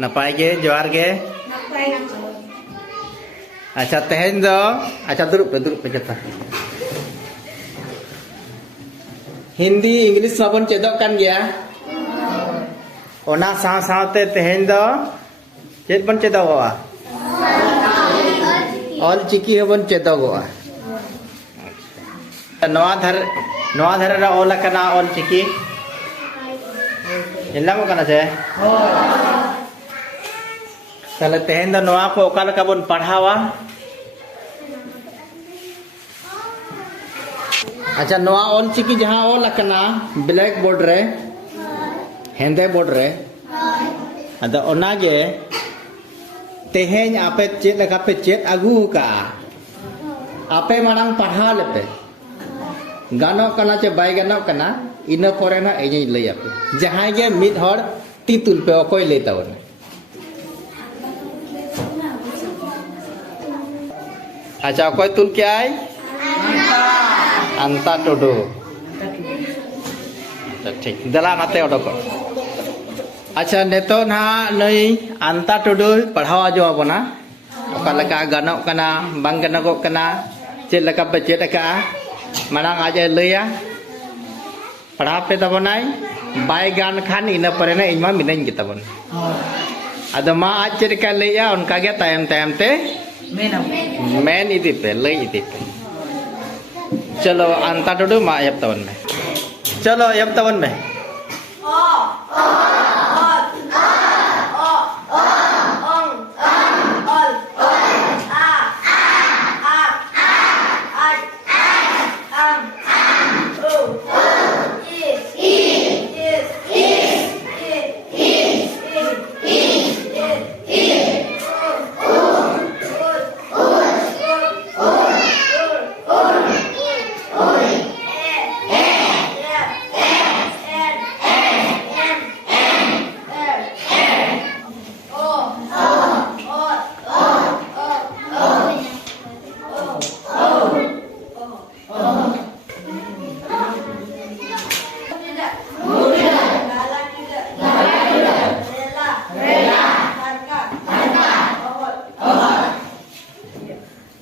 नपाय गे जोहार गे अच्छा तेहेन दो अच्छा दुरुप पे जता हिंदी इंग्लिश माबन चेदक कान गया ओना साथे तेहेन दो चेद बन चेदगोआ ऑल चिकी हबन चेदगोआ नवा धर रा ऑल कना ऑल चिकी हिलामो कना से ताले तेहेन दो नवा को ओका लका बन पढ़ावा अच्छा नवा ऑल चिकी जहां ऑल कना ब्लैक बोर्ड रे हेंदे बोर्ड रे अद ओनागे तेहेन आपे चेद लका पे चेद अगू का आपे मांग पढ़ा लेपे गानो कना चे बाय गानो कना इना परे ना एजे लई आपे जहां गे मिद हर ती तुल पे ओकोय ले तावन अच्छा ओकोय तुल के आय अंता टोडो अच्छा ठीक दला नाते ओडको अच्छा नेतो ना नई अंता टोडो पढ़ावा जो बना ओका लका गानो कना बांग गानो कना चेद लका पे चेद का मांग आज लैया पढ़ा पे तबनाई बाय गान खान इना परे ना इमा मिनाइन गे तबन अदो मा आज चेद का लैया उनका गे तायम तायम ते मेन इदी पे लई इदी पे चलो अंता टोडो मा एब तबन में चलो एब तबन में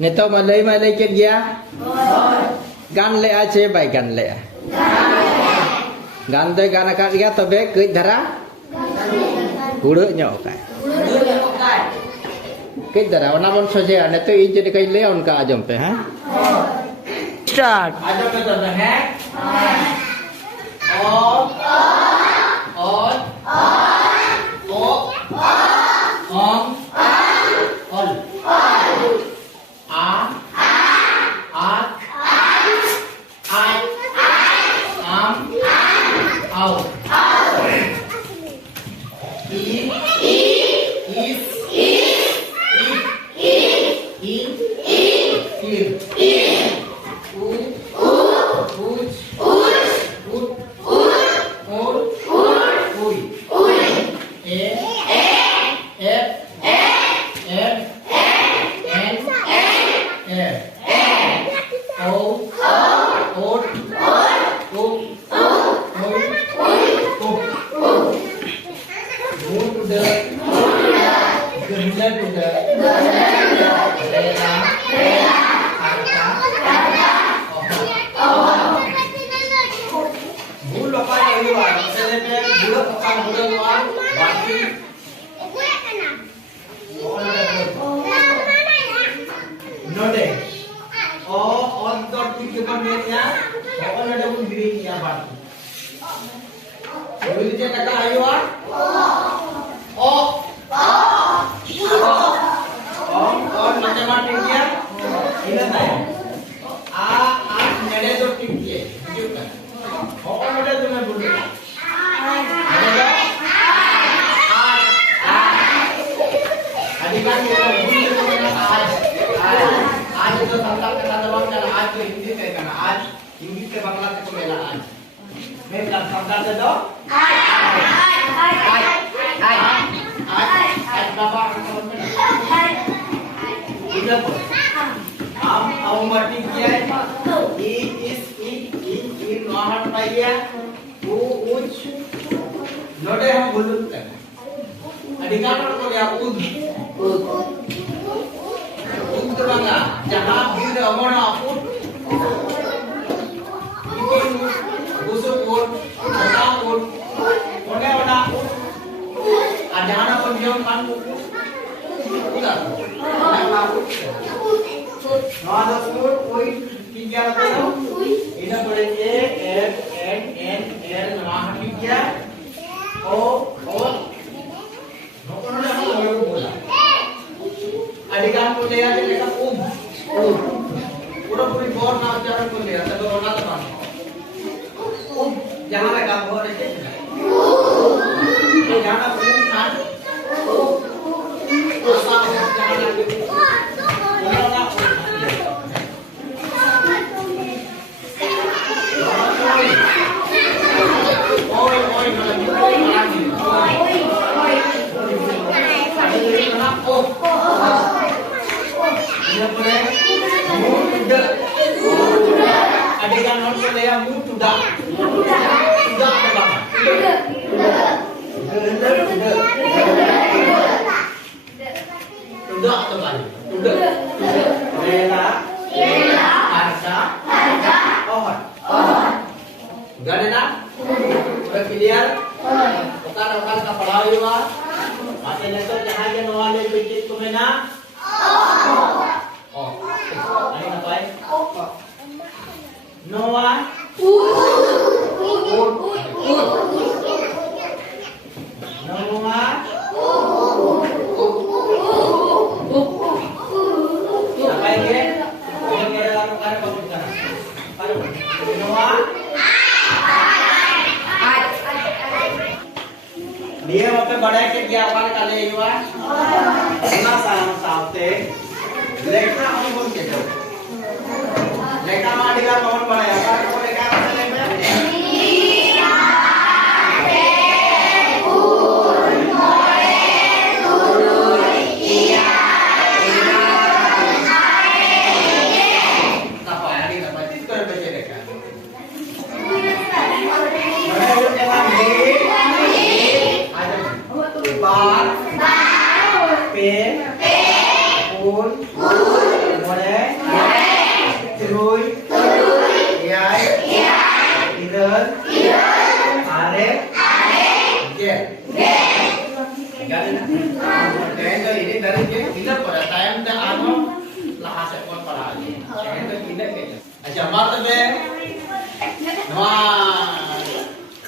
नेतो मलई के गया गान ले आछे बाय गान ले गान दे गान का गया तबे कई धरा हुड़ ᱧᱚᱜ काय कई धरा ओना बन सोजे नेतो इन जे कई ले उनका आजम पे हैं स्टार्ट आजम पे तो है uj node ham bulut kan adikan ko ya ud ud banga jaha bir amona ud ikin busuk ud kata ud one ona adana ko jom kan uda Nah, ada food, oi, tiga atau ini boleh N, nama tiga, O, Nopo ada apa boleh bola. Adikan boleh ada mereka Pura puri bor na cara boleh, tapi orang tak tahu. Jangan mereka bor itu. Jangan kan. Asal jangan lagi. Adegan non boleh yang muda apa? Tuda atau balik? Tuda. Rela. Harga. Ohon. Gak ada nak? Udah clear? Okan ka padaw juga. Masih neto jahan ke nawa le pikit kumena. Oh. Ani apa? Noa. Noa. Apa ini? Ini ada lakukan apa? Noa. Dia mau badai ke dia apa kali juga? Karena saute, mereka orang pun gitu. Mereka mau dikat mohon badai apa? Kalau mereka apa lagi?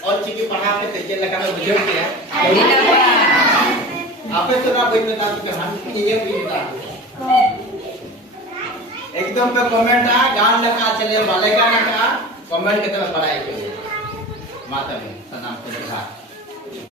Ol Chiki paham itu je lekana bujur ya. Apa itu nak buat minta tu kan? Ini minta. एकदम पे comment आ गान लगा चले वाले का ना का comment के तो पढ़ाई के माता में सनाम के